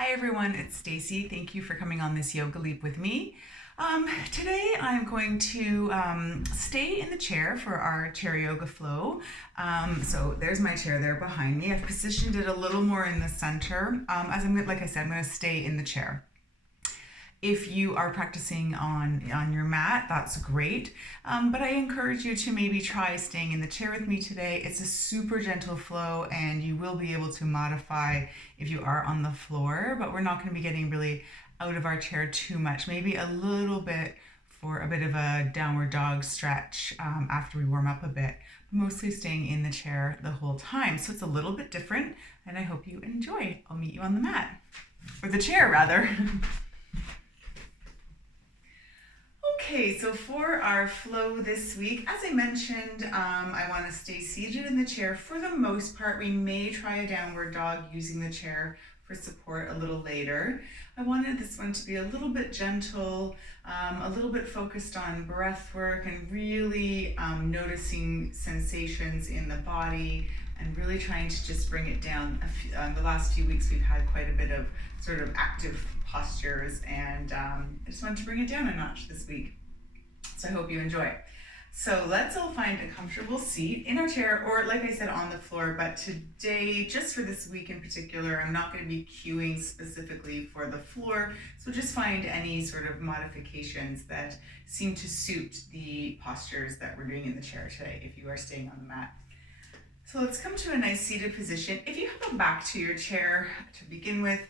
Hi everyone, it's Stacey. Thank you for coming on this yoga leap with me. Today I'm going to stay in the chair for our chair yoga flow. So there's my chair there behind me. I've positioned it a little more in the center. Like I said, I'm going to stay in the chair. If you are practicing on your mat, that's great. But I encourage you to maybe try staying in the chair with me today. It's a super gentle flow and you will be able to modify if you are on the floor, but we're not going to be getting really out of our chair too much. Maybe a little bit for a bit of a downward dog stretch after we warm up a bit, mostly staying in the chair the whole time. So it's a little bit different and I hope you enjoy. I'll meet you on the mat, or the chair rather. Okay, so for our flow this week, as I mentioned, I want to stay seated in the chair for the most part. We may try a downward dog using the chair for support a little later. I wanted this one to be a little bit gentle, a little bit focused on breath work and really noticing sensations in the body and really trying to just bring it down. The last few weeks we've had quite a bit of sort of active postures and I just wanted to bring it down a notch this week. So I hope you enjoy. So let's all find a comfortable seat in our chair or like I said on the floor, but today, just for this week in particular, I'm not going to be cueing specifically for the floor. So just find any sort of modifications that seem to suit the postures that we're doing in the chair today if you are staying on the mat. So let's come to a nice seated position. If you have a back to your chair to begin with,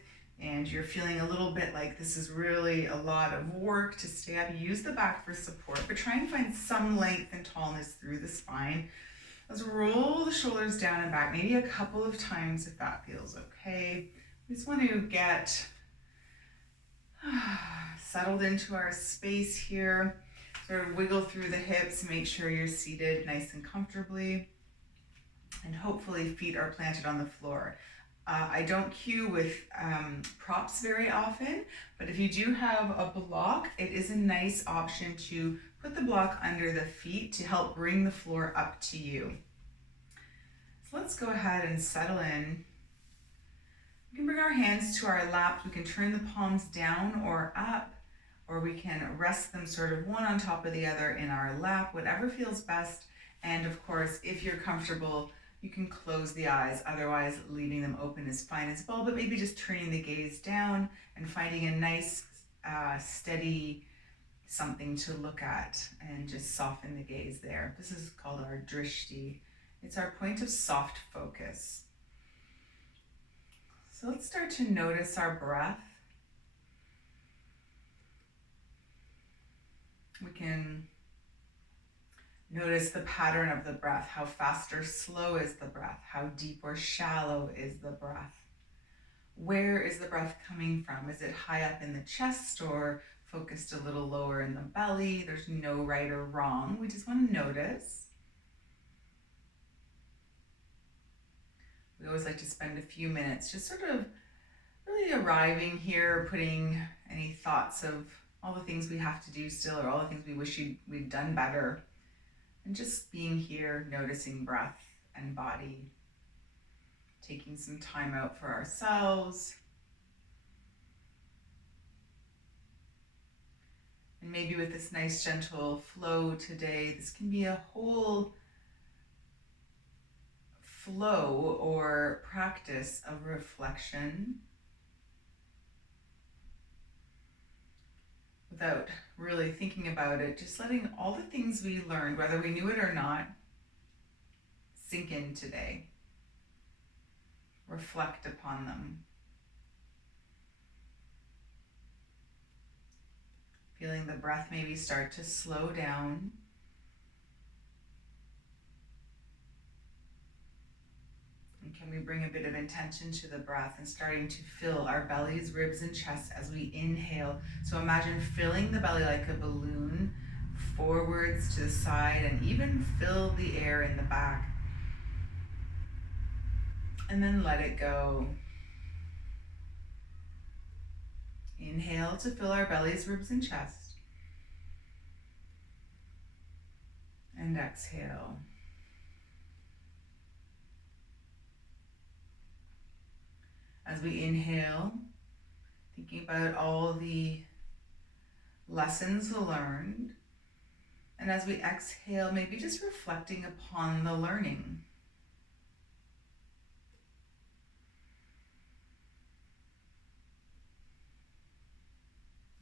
and you're feeling a little bit like this is really a lot of work to stay up, use the back for support, but try and find some length and tallness through the spine. Let's roll the shoulders down and back, maybe a couple of times if that feels okay. We just want to get settled into our space here. Sort of wiggle through the hips, make sure you're seated nice and comfortably. And hopefully feet are planted on the floor. I don't cue with props very often, but if you do have a block, it is a nice option to put the block under the feet to help bring the floor up to you. So let's go ahead and settle in. We can bring our hands to our laps. We can turn the palms down or up, or we can rest them sort of one on top of the other in our lap, whatever feels best. And of course, if you're comfortable, you can close the eyes, otherwise leaving them open is fine as well, but maybe just turning the gaze down and finding a nice, steady something to look at and just soften the gaze there. This is called our drishti. It's our point of soft focus. So let's start to notice our breath. We can notice the pattern of the breath. How fast or slow is the breath? How deep or shallow is the breath? Where is the breath coming from? Is it high up in the chest or focused a little lower in the belly? There's no right or wrong. We just want to notice. We always like to spend a few minutes just sort of really arriving here, putting any thoughts of all the things we have to do still or all the things we wish we'd done better. And just being here, noticing breath and body, taking some time out for ourselves. And maybe with this nice gentle flow today, this can be a whole flow or practice of reflection without really thinking about it, just letting all the things we learned, whether we knew it or not, sink in today. Reflect upon them. Feeling the breath maybe start to slow down. And can we bring a bit of intention to the breath and starting to fill our bellies, ribs, and chest as we inhale. So imagine filling the belly like a balloon, forwards to the side, and even fill the air in the back. And then let it go. Inhale to fill our bellies, ribs, and chest. And exhale. As we inhale, thinking about all the lessons learned. And as we exhale, maybe just reflecting upon the learning.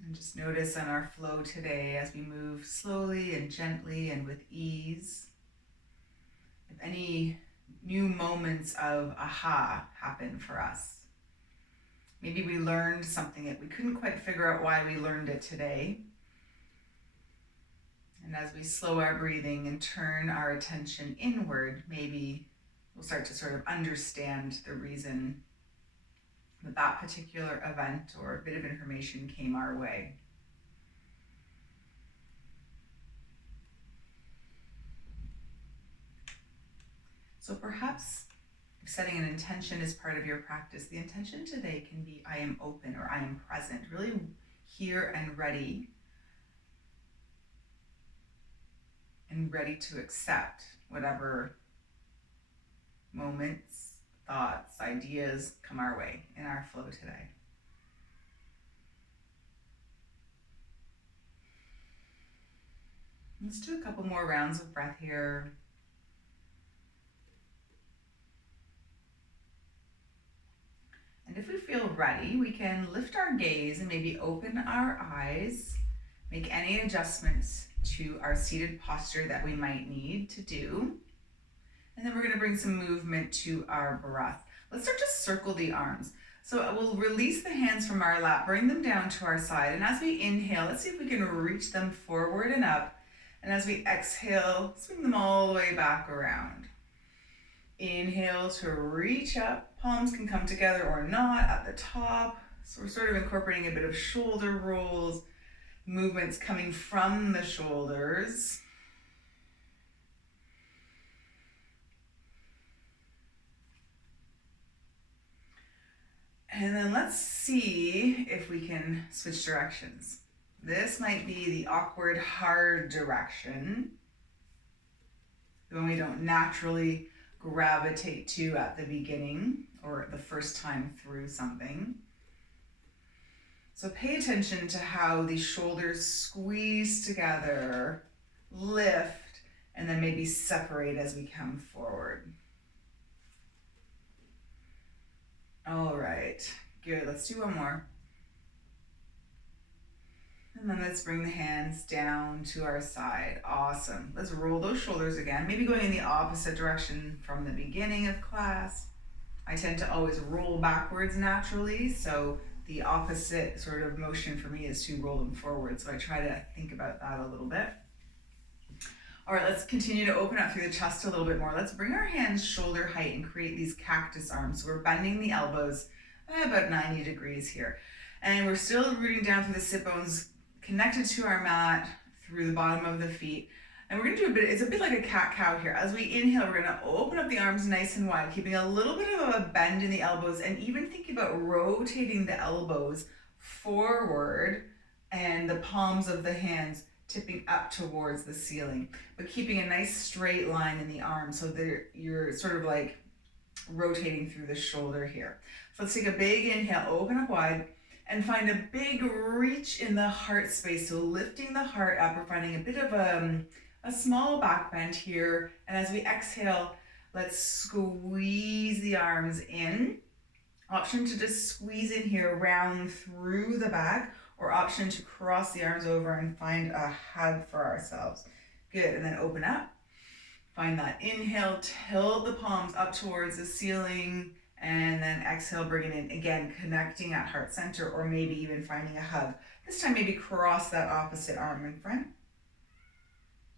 And just notice on our flow today as we move slowly and gently and with ease, if any new moments of aha happen for us. Maybe we learned something that we couldn't quite figure out why we learned it today. And as we slow our breathing and turn our attention inward, maybe we'll start to sort of understand the reason that that particular event or a bit of information came our way. So perhaps if setting an intention is part of your practice, the intention today can be I am open or I am present, really here and ready to accept whatever moments, thoughts, ideas come our way in our flow today. Let's do a couple more rounds of breath here. And if we feel ready, we can lift our gaze and maybe open our eyes, make any adjustments to our seated posture that we might need to do. And then we're going to bring some movement to our breath. Let's start to circle the arms. So we'll release the hands from our lap, bring them down to our side. And as we inhale, let's see if we can reach them forward and up. And as we exhale, swing them all the way back around. Inhale to reach up. Palms can come together or not at the top. So we're sort of incorporating a bit of shoulder rolls, movements coming from the shoulders. And then let's see if we can switch directions. This might be the awkward, hard direction, the one we don't naturally gravitate to at the beginning or the first time through something. So pay attention to how the shoulders squeeze together, lift, and then maybe separate as we come forward. All right, good. Let's do one more. And then let's bring the hands down to our side. Awesome. Let's roll those shoulders again, maybe going in the opposite direction from the beginning of class. I tend to always roll backwards naturally, so the opposite sort of motion for me is to roll them forward. So I try to think about that a little bit. All right, let's continue to open up through the chest a little bit more. Let's bring our hands shoulder height and create these cactus arms. So we're bending the elbows about 90 degrees here. And we're still rooting down through the sit bones, connected to our mat through the bottom of the feet. And we're gonna do it's a bit like a cat-cow here. As we inhale, we're gonna open up the arms nice and wide, keeping a little bit of a bend in the elbows, and even think about rotating the elbows forward and the palms of the hands tipping up towards the ceiling, but keeping a nice straight line in the arms so that you're sort of like rotating through the shoulder here. So let's take a big inhale, open up wide, and find a big reach in the heart space. So lifting the heart up, we're finding a bit of a small back bend here. And as we exhale, let's squeeze the arms in. Option to just squeeze in here, round through the back, or option to cross the arms over and find a hug for ourselves. Good, and then open up. Find that inhale, tilt the palms up towards the ceiling, and then exhale, bring it in. Again, connecting at heart center, or maybe even finding a hug. This time, maybe cross that opposite arm in front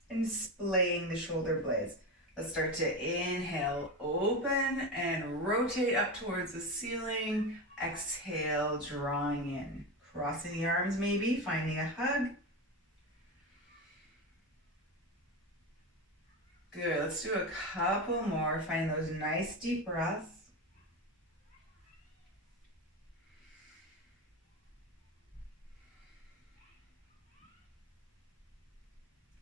and splaying the shoulder blades. Let's start to inhale, open and rotate up towards the ceiling. Exhale, drawing in. Crossing the arms maybe, finding a hug. Good, let's do a couple more. Find those nice deep breaths.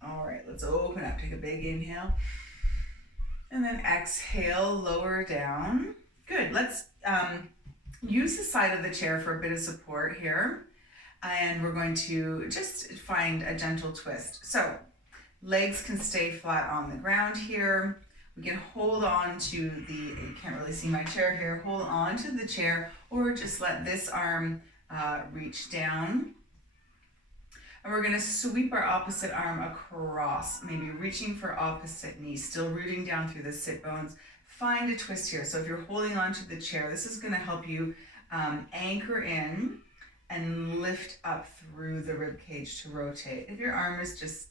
All right, let's open up. Take a big inhale. And then exhale, lower down. Good, let's use the side of the chair for a bit of support here. And we're going to just find a gentle twist. So legs can stay flat on the ground here. We can hold on to you can't really see my chair here, hold on to the chair, or just let this arm reach down. And we're gonna sweep our opposite arm across, maybe reaching for opposite knee, still rooting down through the sit bones. Find a twist here. So if you're holding on to the chair, this is gonna help you anchor in and lift up through the rib cage to rotate. If your arm is just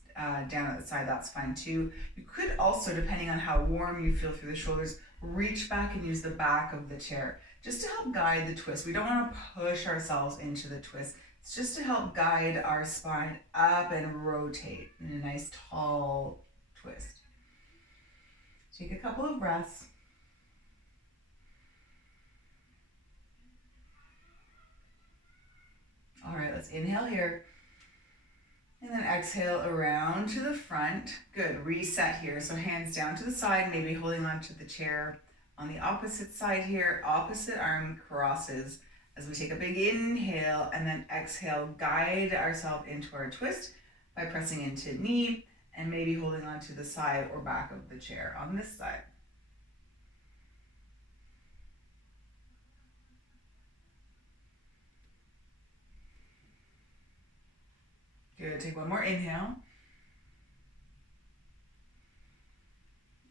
down at the side, that's fine too. You could also, depending on how warm you feel through the shoulders, reach back and use the back of the chair just to help guide the twist. We don't want to push ourselves into the twist. It's just to help guide our spine up and rotate in a nice tall twist. Take a couple of breaths. All right, let's inhale here. And then exhale around to the front. Good, reset here. So hands down to the side, maybe holding on to the chair. On the opposite side here, opposite arm crosses as we take a big inhale and then exhale, guide ourselves into our twist by pressing into knee and maybe holding on to the side or back of the chair on this side. Good, take one more inhale.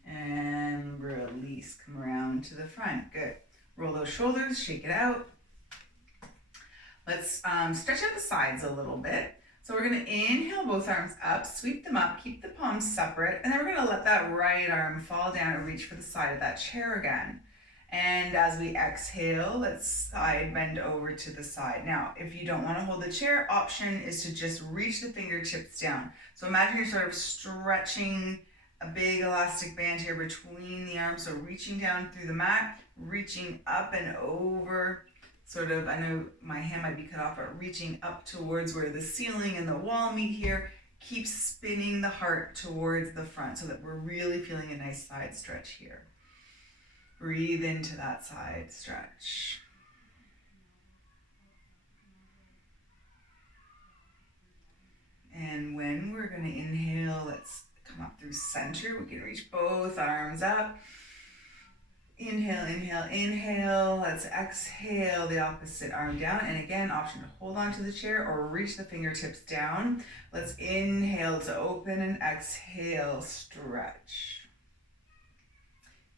And release, come around to the front, good. Roll those shoulders, shake it out. Let's stretch out the sides a little bit. So we're gonna inhale both arms up, sweep them up, keep the palms separate, and then we're gonna let that right arm fall down and reach for the side of that chair again. And as we exhale, let's side bend over to the side. Now, if you don't want to hold the chair, option is to just reach the fingertips down. So imagine you're sort of stretching a big elastic band here between the arms. So reaching down through the mat, reaching up and over, sort of, I know my hand might be cut off, but reaching up towards where the ceiling and the wall meet here. Keep spinning the heart towards the front so that we're really feeling a nice side stretch here. Breathe into that side stretch. And when we're going to inhale, let's come up through center. We can reach both arms up. Inhale, inhale, inhale. Let's exhale the opposite arm down. And again, option to hold on to the chair or reach the fingertips down. Let's inhale to open and exhale, stretch.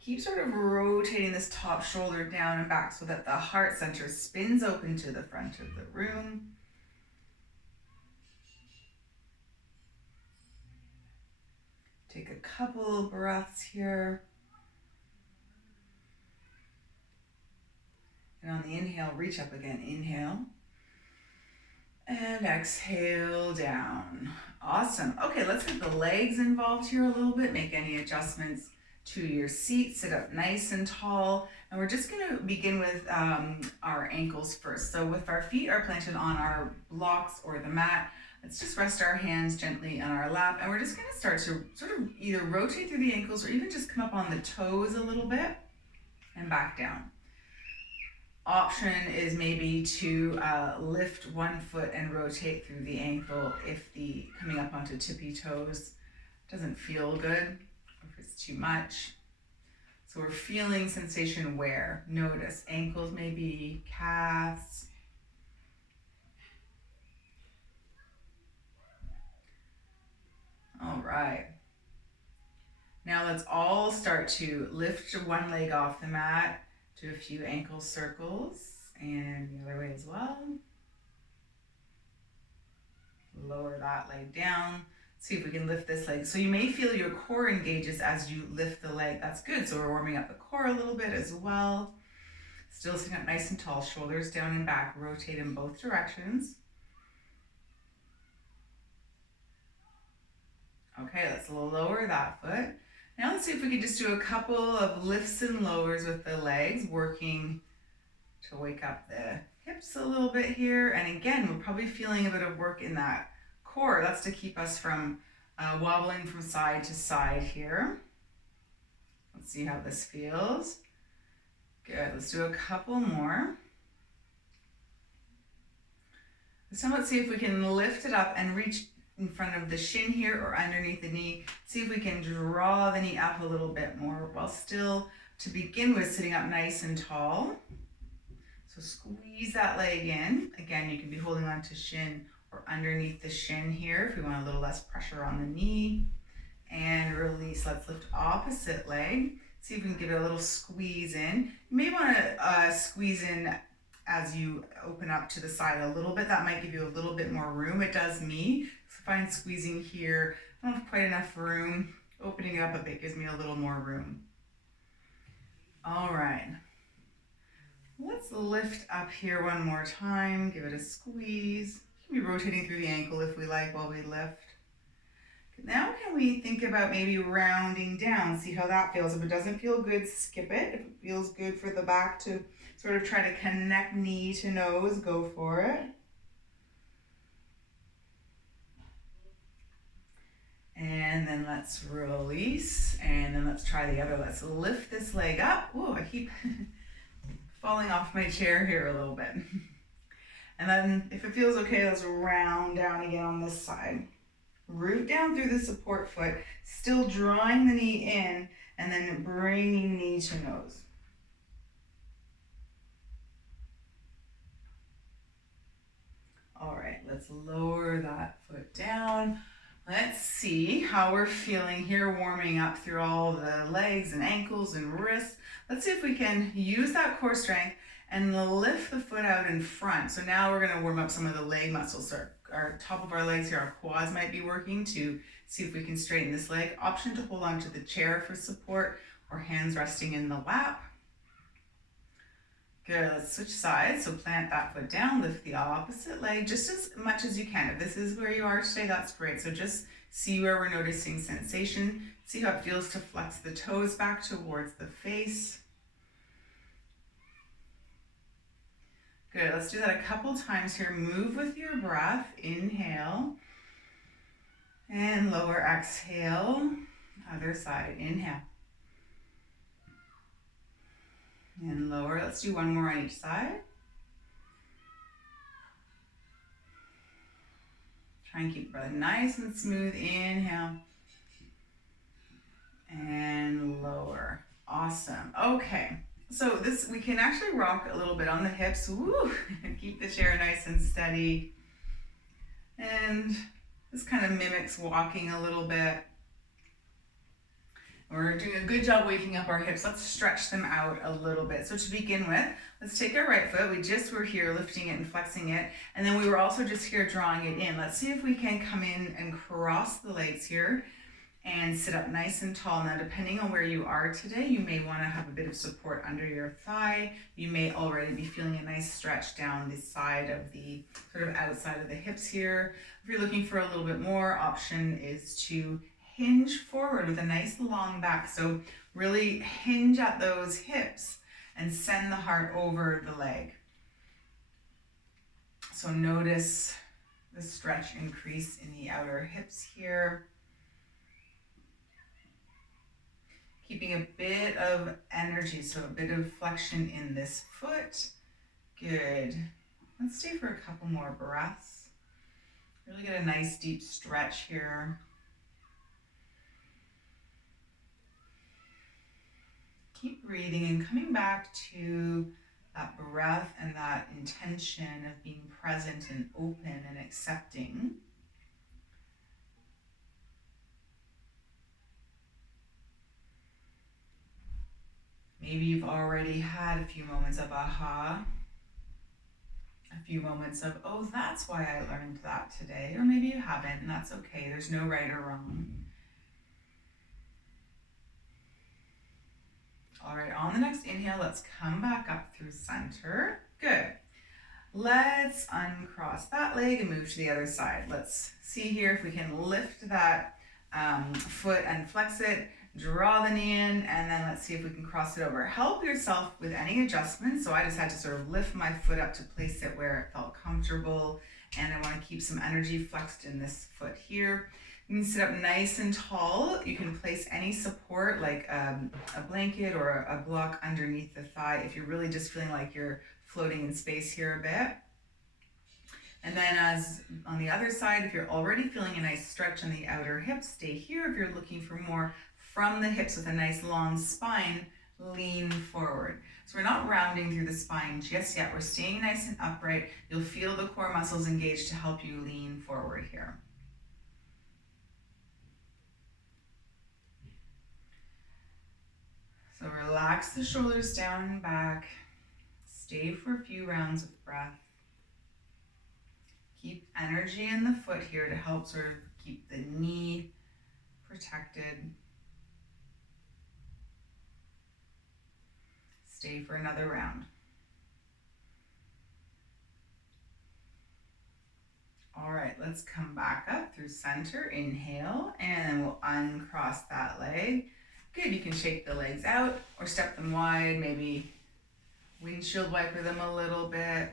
Keep sort of rotating this top shoulder down and back so that the heart center spins open to the front of the room. Take a couple breaths here. And on the inhale, reach up again. Inhale. And exhale down. Awesome. Okay, let's get the legs involved here a little bit. Make any adjustments to your seat. Sit up nice and tall. And we're just going to begin with our ankles first. So if our feet are planted on our blocks or the mat, let's just rest our hands gently on our lap. And we're just going to start to sort of either rotate through the ankles or even just come up on the toes a little bit and back down. Option is maybe to lift one foot and rotate through the ankle if the coming up onto tippy toes doesn't feel good, or if it's too much. So we're feeling sensation where. Notice ankles, maybe calves. All right. Now let's all start to lift one leg off the mat. Do a few ankle circles and the other way as well. Lower that leg down. See if we can lift this leg. So you may feel your core engages as you lift the leg. That's good. So we're warming up the core a little bit as well. Still sitting up nice and tall, shoulders down and back. Rotate in both directions. Okay, let's lower that foot. Now let's see if we could just do a couple of lifts and lowers with the legs, working to wake up the hips a little bit here. And again, we're probably feeling a bit of work in that core. That's to keep us from wobbling from side to side here. Let's see how this feels. Good, let's do a couple more. So let's see if we can lift it up and reach in front of the shin here or underneath the knee. See if we can draw the knee up a little bit more while still, to begin with, sitting up nice and tall. So squeeze that leg in. Again, you can be holding on to shin or underneath the shin here if we want a little less pressure on the knee. And release. Let's lift opposite leg. See if we can give it a little squeeze in. You may want to squeeze in as you open up to the side a little bit. That might give you a little bit more room. It does me. So if I'm squeezing here, I don't have quite enough room. Opening it up a bit gives me a little more room. All right. Let's lift up here one more time. Give it a squeeze. You can be rotating through the ankle if we like while we lift. Now can we think about maybe rounding down, see how that feels. If it doesn't feel good, skip it. If it feels good for the back to sort of try to connect knee to nose, go for it. And then let's release, and then let's try the other. Let's lift this leg up. Ooh, I keep falling off my chair here a little bit. And then if it feels okay, let's round down again on this side. Root down through the support foot, still drawing the knee in, and then bringing knee to nose. All right, let's lower that foot down. Let's see how we're feeling here, warming up through all the legs and ankles and wrists. Let's see if we can use that core strength and lift the foot out in front. So now we're gonna warm up some of the leg muscles. So our top of our legs here, our quads might be working to see if we can straighten this leg. Option to hold on to the chair for support or hands resting in the lap. Good, let's switch sides. So plant that foot down, lift the opposite leg just as much as you can. If this is where you are today, that's great. So just see where we're noticing sensation. See how it feels to flex the toes back towards the face. Good, let's do that a couple times here. Move with your breath. Inhale and lower, exhale. Other side, inhale. And lower, let's do one more on each side. Try and keep the breath nice and smooth. Inhale and lower. Awesome. Okay. So this, we can actually rock a little bit on the hips. Woo! Keep the chair nice and steady. And this kind of mimics walking a little bit. We're doing a good job waking up our hips. Let's stretch them out a little bit. So to begin with, let's take our right foot. We just were here lifting it and flexing it. And then we were also just here drawing it in. Let's see if we can come in and cross the legs here and sit up nice and tall. Now, depending on where you are today, you may want to have a bit of support under your thigh. You may already be feeling a nice stretch down the side of the, sort of outside of the hips here. If you're looking for a little bit more, option is to hinge forward with a nice long back. So really hinge at those hips and send the heart over the leg. So notice the stretch increase in the outer hips here. Keeping a bit of energy, so a bit of flexion in this foot. Good. Let's stay for a couple more breaths. Really get a nice deep stretch here. Keep breathing and coming back to that breath and that intention of being present and open and accepting. Maybe you've already had a few moments of aha, a few moments of, oh, that's why I learned that today. Or maybe you haven't, and that's okay. There's no right or wrong. All right, on the next inhale, let's come back up through center. Good. Let's uncross that leg and move to the other side. Let's see here if we can lift that foot and flex it. Draw the knee in, and then let's see if we can cross it over. Help yourself with any adjustments. So I just had to sort of lift my foot up to place it where it felt comfortable, and I want to keep some energy flexed in this foot here. You can sit up nice and tall. You can place any support like a blanket or a block underneath the thigh if you're really just feeling like you're floating in space here a bit. And then as on the other side, if you're already feeling a nice stretch on the outer hips, stay here. If you're looking for more from the hips with a nice long spine, lean forward. So we're not rounding through the spine just yet. We're staying nice and upright. You'll feel the core muscles engaged to help you lean forward here. So relax the shoulders down and back. Stay for a few rounds of breath. Keep energy in the foot here to help sort of keep the knee protected. Stay for another round. All right, let's come back up through center. Inhale, and we'll uncross that leg. Good, you can shake the legs out or step them wide, maybe windshield wiper them a little bit.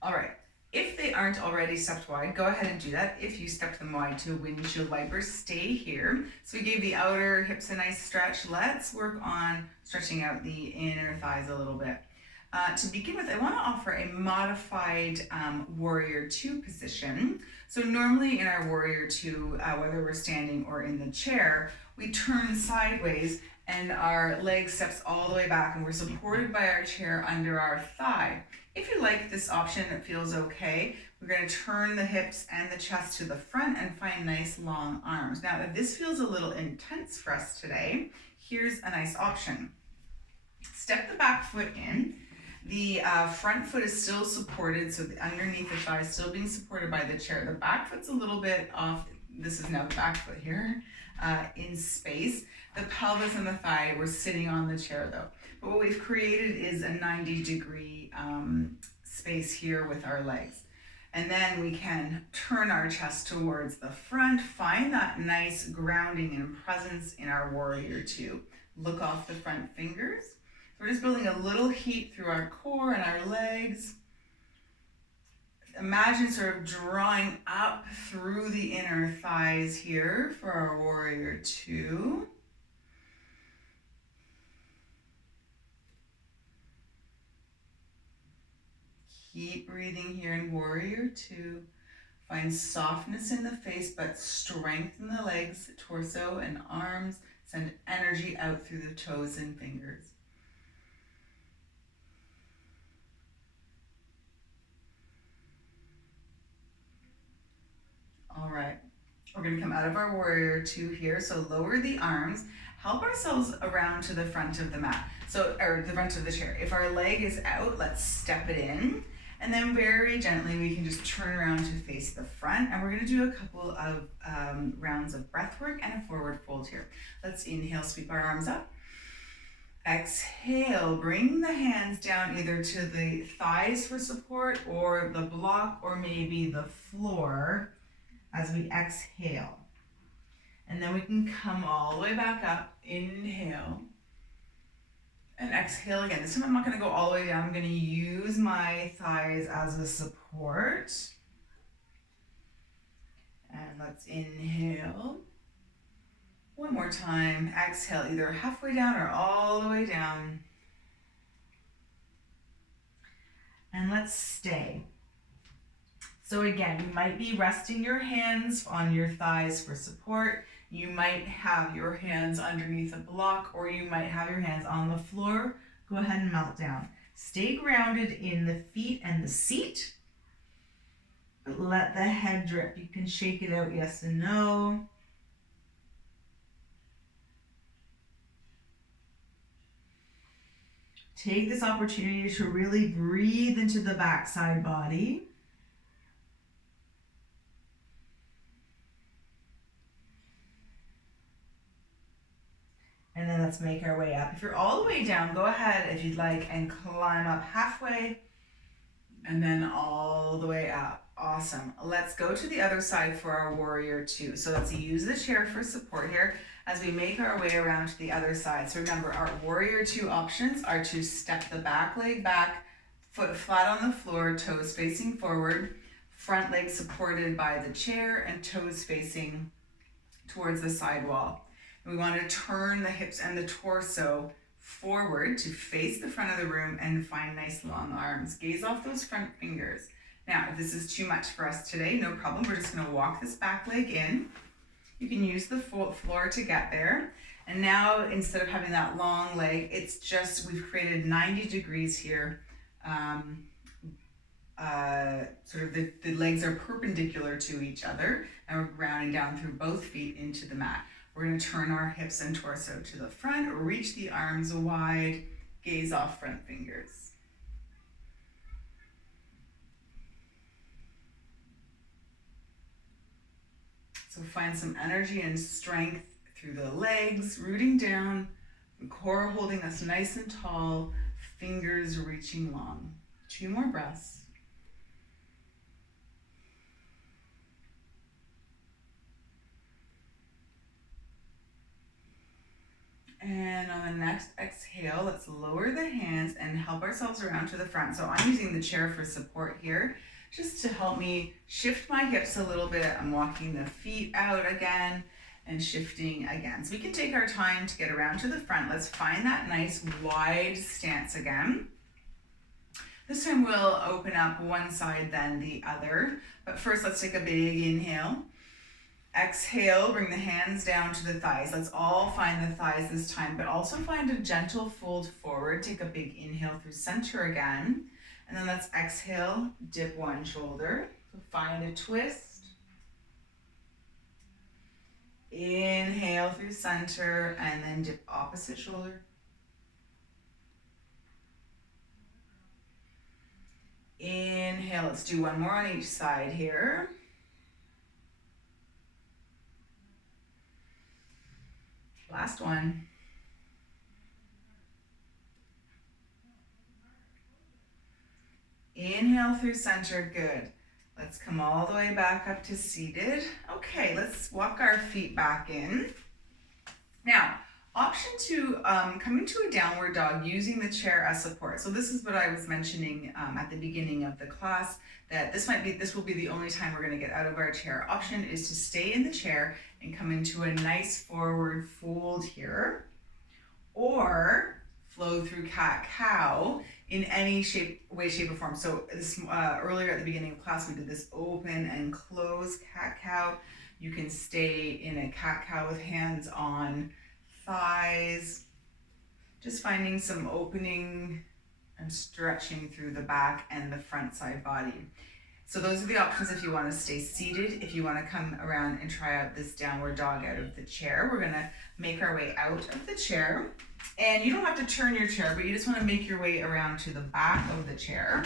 All right, if they aren't already stepped wide, go ahead and do that. If you stepped them wide to a windshield wiper, stay here. So we gave the outer hips a nice stretch. Let's work on stretching out the inner thighs a little bit. To begin with, I want to offer a modified warrior two position. So normally in our warrior two, whether we're standing or in the chair, we turn sideways and our leg steps all the way back and we're supported by our chair under our thigh. If you like this option, it feels okay. We're going to turn the hips and the chest to the front and find nice long arms. Now, if this feels a little intense for us today, here's a nice option. Step the back foot in. The front foot is still supported, so underneath the thigh is still being supported by the chair. The back foot's a little bit off. This is now the back foot here in space. The pelvis and the thigh were sitting on the chair though. But what we've created is a 90-degree space here with our legs. And then we can turn our chest towards the front, find that nice grounding and presence in our warrior two. Look off the front fingers. We're just building a little heat through our core and our legs. Imagine sort of drawing up through the inner thighs here for our warrior two. Keep breathing here in warrior two. Find softness in the face, but strengthen the legs, torso, and arms. Send energy out through the toes and fingers. All right, we're going to come out of our warrior two here. So lower the arms, help ourselves around to the front of the mat. So, or the front of the chair. If our leg is out, let's step it in. And then very gently, we can just turn around to face the front. And we're going to do a couple of rounds of breath work and a forward fold here. Let's inhale, sweep our arms up. Exhale, bring the hands down either to the thighs for support or the block or maybe the floor as we exhale. And then we can come all the way back up. Inhale. And exhale again. This time I'm not going to go all the way down. I'm going to use my thighs as a support. And let's inhale. One more time. Exhale, either halfway down or all the way down. And let's stay. So again, you might be resting your hands on your thighs for support. You might have your hands underneath a block, or you might have your hands on the floor. Go ahead and melt down. Stay grounded in the feet and the seat. But let the head drip. You can shake it out, yes and no. Take this opportunity to really breathe into the backside body. And then let's make our way up. If you're all the way down, go ahead if you'd like and climb up halfway and then all the way up. Awesome. Let's go to the other side for our warrior two. So let's use the chair for support here as we make our way around to the other side. So remember, our warrior two options are to step the back leg back, foot flat on the floor, toes facing forward, front leg supported by the chair and toes facing towards the side wall. We want to turn the hips and the torso forward to face the front of the room and find nice long arms. Gaze off those front fingers. Now, if this is too much for us today, no problem. We're just going to walk this back leg in. You can use the floor to get there. And now, instead of having that long leg, it's just, we've created 90 degrees here. Sort of the legs are perpendicular to each other, and we're grounding down through both feet into the mat. We're going to turn our hips and torso to the front, reach the arms wide, gaze off front fingers. So find some energy and strength through the legs, rooting down, the core holding us nice and tall, fingers reaching long. 2 more breaths. And on the next exhale, let's lower the hands and help ourselves around to the front. So I'm using the chair for support here, just to help me shift my hips a little bit. I'm walking the feet out again and shifting again. So we can take our time to get around to the front. Let's find that nice wide stance again. This time we'll open up one side, then the other. But first, let's take a big inhale. Exhale, bring the hands down to the thighs. Let's all find the thighs this time, but also find a gentle fold forward. Take a big inhale through center again. And then let's exhale, dip one shoulder. So find a twist. Inhale through center and then dip opposite shoulder. Inhale, let's do one more on each side here. Last one. Inhale through center, good. Let's come all the way back up to seated. Okay, let's walk our feet back in. Now, option 2, come into a downward dog using the chair as support. So this is what I was mentioning at the beginning of the class, that this will be the only time we're going to get out of our chair. Option is to stay in the chair and come into a nice forward fold here, or flow through cat-cow in any way, shape, or form. So this earlier at the beginning of class, we did this open and close cat-cow. You can stay in a cat-cow with hands on thighs, just finding some opening and stretching through the back and the front side body. So those are the options if you want to stay seated. If you want to come around and try out this downward dog out of the chair, we're going to make our way out of the chair. And you don't have to turn your chair, but you just want to make your way around to the back of the chair.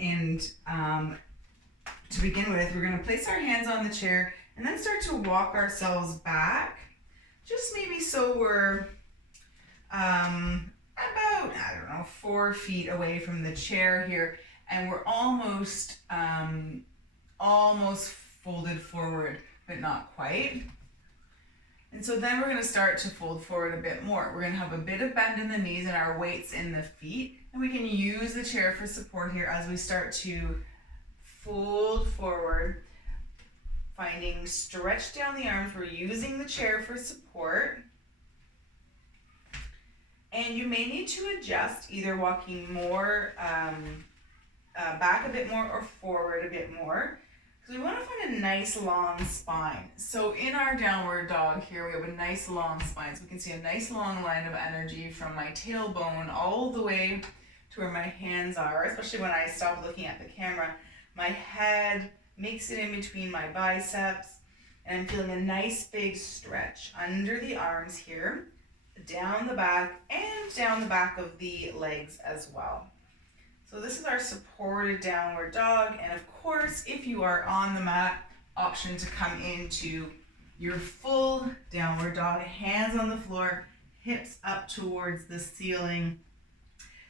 And to begin with, we're going to place our hands on the chair and then start to walk ourselves back. Just maybe so we're about, 4 feet away from the chair here. And we're almost folded forward, but not quite. And so then we're going to start to fold forward a bit more. We're going to have a bit of bend in the knees and our weights in the feet. And we can use the chair for support here as we start to fold forward, finding stretch down the arms. We're using the chair for support. And you may need to adjust, either walking more back a bit more or forward a bit more, because we want to find a nice long spine. So in our downward dog here, we have a nice long spine. So we can see a nice long line of energy from my tailbone all the way to where my hands are, especially when I stop looking at the camera. My head makes it in between my biceps, and I'm feeling a nice big stretch under the arms here, down the back, and down the back of the legs as well. So this is our supported downward dog. And of course, if you are on the mat, option to come into your full downward dog, hands on the floor, hips up towards the ceiling.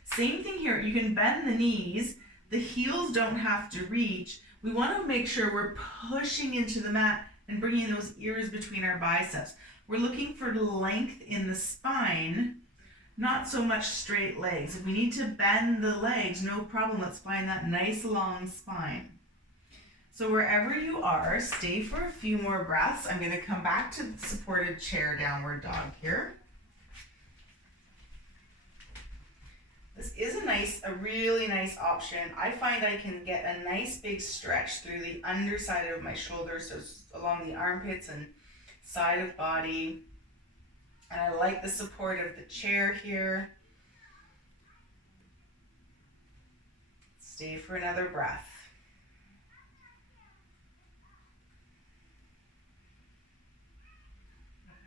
Same thing here, you can bend the knees, the heels don't have to reach. We want to make sure we're pushing into the mat and bringing those ears between our biceps. We're looking for length in the spine, not so much straight legs. If we need to bend the legs, no problem. Let's find that nice long spine. So wherever you are, stay for a few more breaths. I'm going to come back to the supported chair downward dog here. a really nice option. I find I can get a nice big stretch through the underside of my shoulders, so along the armpits and side of body. And I like the support of the chair here. Stay for another breath.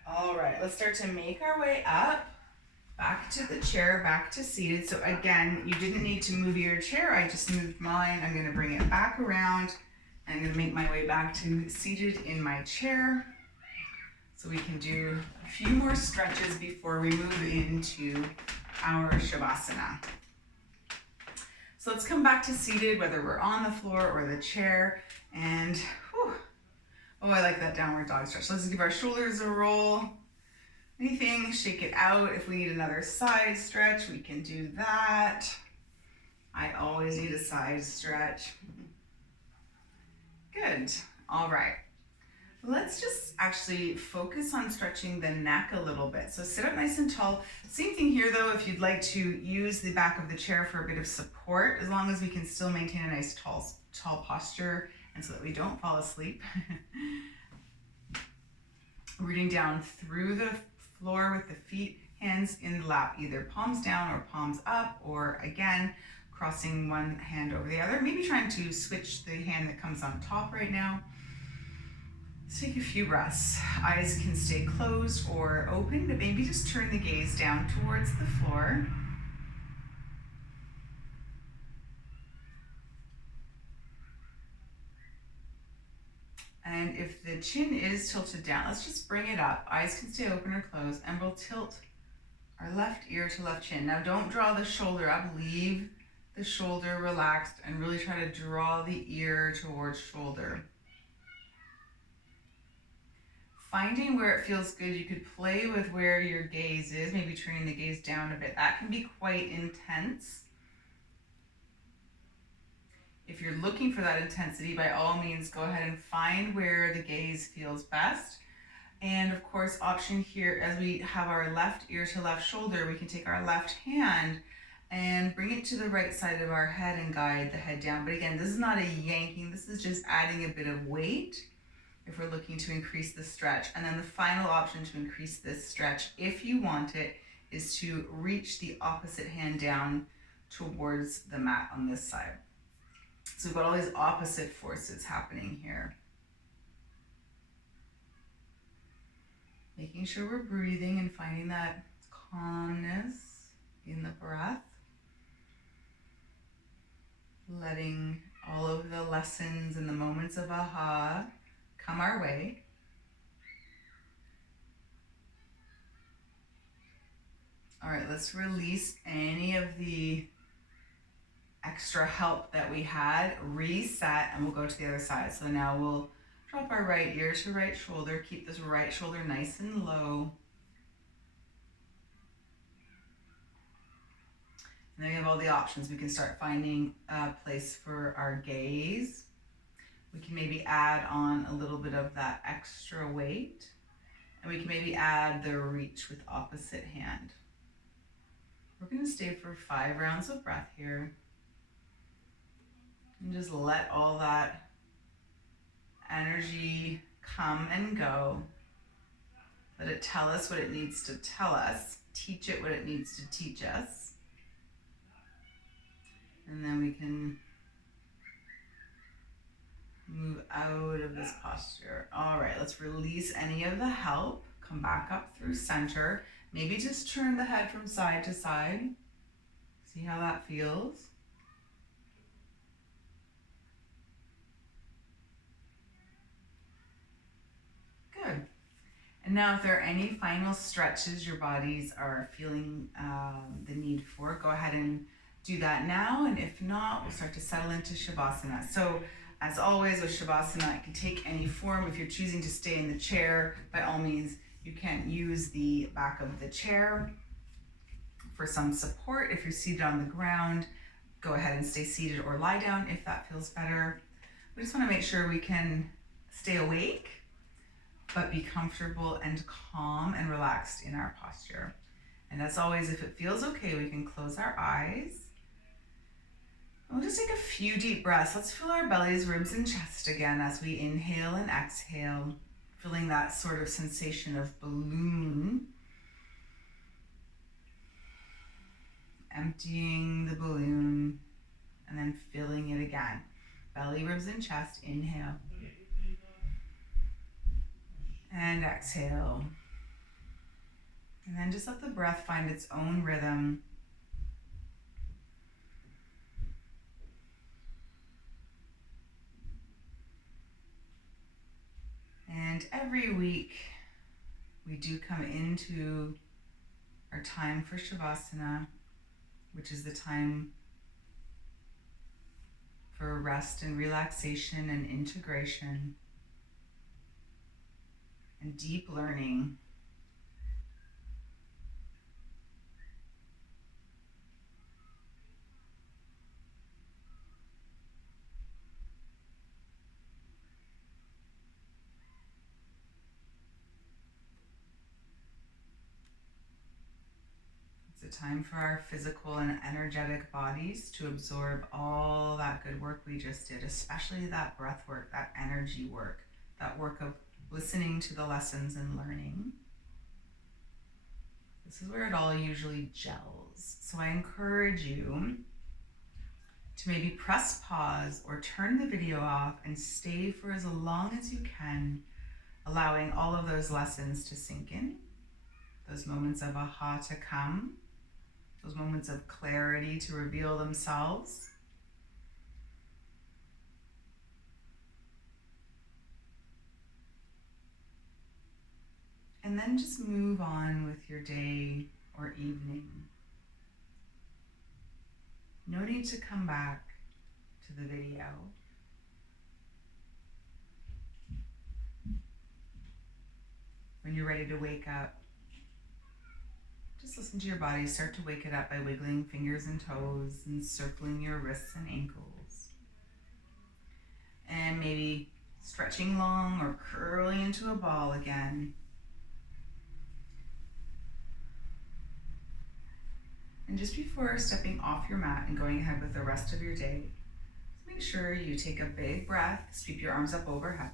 All right, let's start to make our way up, back to the chair, back to seated. So again, you didn't need to move your chair, I just moved mine. I'm gonna bring it back around. I'm gonna make my way back to seated in my chair. So we can do a few more stretches before we move into our Shavasana. So let's come back to seated, whether we're on the floor or the chair. And whew, oh, I like that downward dog stretch. Let's give our shoulders a roll. Anything, shake it out. If we need another side stretch, we can do that. I always need a side stretch. Good. All right. Let's just actually focus on stretching the neck a little bit. So sit up nice and tall. Same thing here though, if you'd like to use the back of the chair for a bit of support, as long as we can still maintain a nice tall posture and so that we don't fall asleep. Rooting down through the floor with the feet, hands in the lap, either palms down or palms up, or again, crossing one hand over the other. Maybe trying to switch the hand that comes on top right now. Let's take a few breaths. Eyes can stay closed or open, but maybe just turn the gaze down towards the floor. And if the chin is tilted down, let's just bring it up. Eyes can stay open or closed, and we'll tilt our left ear to left chin. Now don't draw the shoulder up, leave the shoulder relaxed and really try to draw the ear towards shoulder. Finding where it feels good, you could play with where your gaze is, maybe turning the gaze down a bit. That can be quite intense. If you're looking for that intensity, by all means, go ahead and find where the gaze feels best. And of course, option here, as we have our left ear to left shoulder, we can take our left hand and bring it to the right side of our head and guide the head down. But again, this is not a yanking, this is just adding a bit of weight if we're looking to increase the stretch. And then the final option to increase this stretch, if you want it, is to reach the opposite hand down towards the mat on this side. So we've got all these opposite forces happening here. Making sure we're breathing and finding that calmness in the breath. Letting all of the lessons and the moments of aha come our way. All right, let's release any of the extra help that we had, reset, and we'll go to the other side. So now we'll drop our right ear to right shoulder, keep this right shoulder nice and low. And then we have all the options. We can start finding a place for our gaze. We can maybe add on a little bit of that extra weight. And we can maybe add the reach with opposite hand. We're gonna stay for 5 rounds of breath here. And just let all that energy come and go. Let it tell us what it needs to tell us. Teach it what it needs to teach us. And then we can move out of this posture. All right, let's release any of the help. Come back up through center. Maybe just turn the head from side to side. See how that feels. Good. And now if there are any final stretches your bodies are feeling the need for, go ahead and do that now. And if not, we'll start to settle into Shavasana. So as always with Shavasana, it can take any form. If you're choosing to stay in the chair, by all means, you can use the back of the chair for some support. If you're seated on the ground, go ahead and stay seated or lie down if that feels better. We just want to make sure we can stay awake, but be comfortable and calm and relaxed in our posture. And as always, if it feels okay, we can close our eyes We'll just take a few deep breaths. Let's fill our bellies, ribs, and chest again as we inhale and exhale, feeling that sort of sensation of balloon. Emptying the balloon and then filling it again. Belly, ribs, and chest. Inhale. And exhale. And then just let the breath find its own rhythm. And every week we do come into our time for Shavasana, which is the time for rest and relaxation and integration and deep learning. It's a time for our physical and energetic bodies to absorb all that good work we just did, especially that breath work, that energy work, that work of listening to the lessons and learning. This is where it all usually gels. So I encourage you to maybe press pause or turn the video off and stay for as long as you can, allowing all of those lessons to sink in, those moments of aha to come, those moments of clarity to reveal themselves. And then just move on with your day or evening. No need to come back to the video. When you're ready to wake up, just listen to your body start to wake it up by wiggling fingers and toes and circling your wrists and ankles. And maybe stretching long or curling into a ball again. And just before stepping off your mat and going ahead with the rest of your day, make sure you take a big breath, sweep your arms up overhead.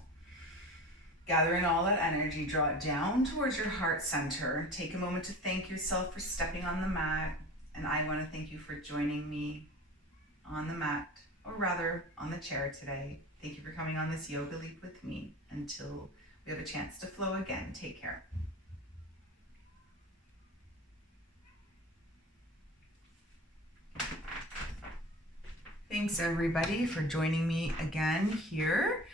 Gather in all that energy, draw it down towards your heart center. Take a moment to thank yourself for stepping on the mat. And I want to thank you for joining me on the mat, or rather on the chair today. Thank you for coming on this yoga leap with me. Until we have a chance to flow again, take care. Thanks everybody for joining me again here.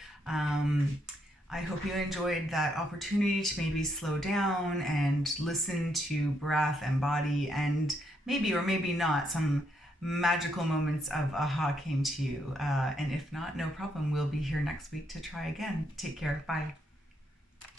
I hope you enjoyed that opportunity to maybe slow down and listen to breath and body, and maybe or maybe not, some magical moments of aha came to you. And if not, no problem. We'll be here next week to try again. Take care. Bye.